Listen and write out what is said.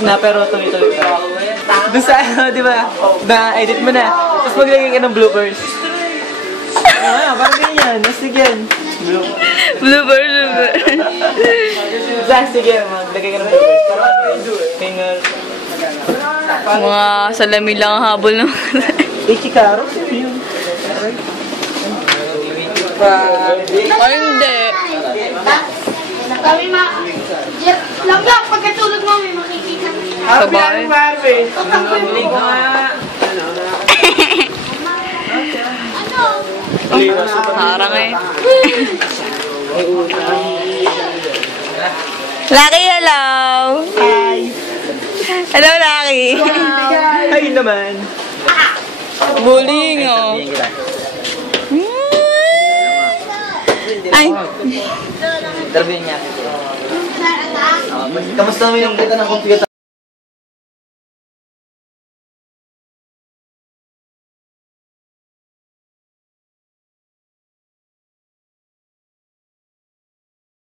Na pero tuloy-tuloy pa. Doon sa ano, di ba? Na-edit mo na. Tapos maglagay ka ng bloopers. Parang ganyan. Nastig yan. Blooper. Sige, maglagay ka ng bloopers. Finger. Mga salamin lang ang habol ng Chikaro? Yun. Ay, hindi. Kami lang lang, pagkatulog mo, may makikita. Sabay. Hindi ko nga. Harang eh. Lucky, hello. Hi. Hello, Lucky. Hi naman. Bullying, oh. Ay. Interview niya. Kamusta naman yung kita ng computer?